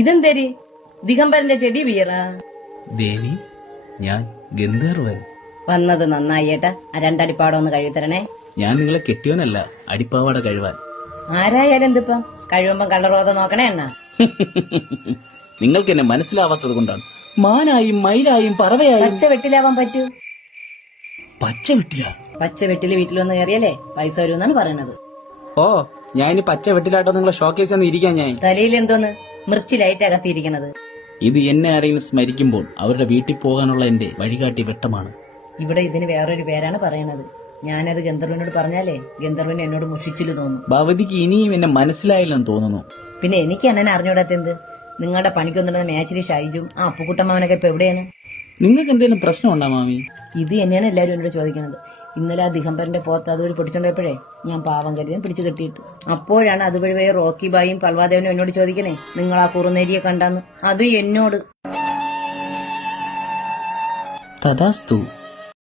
ഇതെന്തേരി? ദിഗംബരന്റെ ചെടി വീറാ ദേവി ഞാൻ ഗന്ധർവൻ. വന്നത് നന്നായി ഏട്ടാ. ആ രണ്ടടിപ്പാടം ഒന്ന് കഴുകി തരണേ ഞാൻ നിങ്ങളെ കെട്ടിയോനല്ല അടിപ്പാവാട കഴിവാൻ. ആരായാലും എന്തിപ്പം? കഴിയുമ്പം കള്ളറോത നോക്കണേ എന്നാ നിങ്ങൾക്ക് എന്നെ മനസ്സിലാവാത്തത് കൊണ്ടാണ്. മാനായും മയിലായും പറവയായും പച്ച വെട്ടിലാവാൻ പറ്റൂ. പച്ച വെട്ടില? പച്ച വെട്ടിൽ വീട്ടിൽ വന്ന് കയറിയല്ലേ പൈസ വരുമെന്നാണ് പറയണത്. ഓ ഞാൻ ഇനി പച്ച വെട്ടിലാട്ടോ നിങ്ങളെ ഷോക്കേസ് ഒന്ന് ഇരിക്കാൻ ഞാൻ. തലയിൽ എന്തോന്ന്? മിർച്ചി അകത്തിയിരിക്കുന്നത്. ഇത് എന്നെ ആരെങ്കിലും സ്മരിക്കുമ്പോൾ അവരുടെ വീട്ടിൽ പോകാനുള്ള എന്റെ വഴികാട്ടി വെട്ടമാണ്. ഇവിടെ ഇതിന് വേറൊരു പേരാണ് പറയണത് ഞാനത് ഗന്ധർവനോട് പറഞ്ഞാലേ ഗന്ധർവൻ എന്നോട് മുഷിച്ചിൽ തോന്നും. ഭവതിക്ക് ഇനിയും എന്നെ മനസ്സിലായില്ലെന്ന് തോന്നുന്നു. പിന്നെ എനിക്ക് അണ്ണനെ അറിഞ്ഞൂടാത്തെന്ത്? നിങ്ങളുടെ പണിക്കൊന്നിടുന്ന മേശരി ഷൈജും ആ അപ്പുക്കുട്ടമ്മാവനൊക്കെ ഇപ്പൊ എവിടെയാണ്? നിങ്ങൾക്ക് എന്തെങ്കിലും പ്രശ്നം ഉണ്ടോ മാമി? ഇത് തന്നെയാണ് എല്ലാവരും എന്നോട് ചോദിക്കുന്നത്. ഇന്നലെ ആ ദിഗംബരന്റെ പോത്ത് അതുവഴി പിടിച്ചോണ്ടപ്പോഴേ ഞാൻ പാവം കരുതി പിടിച്ചു കെട്ടിയിട്ട്. അപ്പോഴാണ് അതുവഴി വഴി റോക്കി ബായും പൾവാദേവനും എന്നോട് ചോദിക്കണേ നിങ്ങൾ ആ കുറുനേരിയെ കണ്ടാന്ന്? അത് എന്നോട്. തഥാസ്തു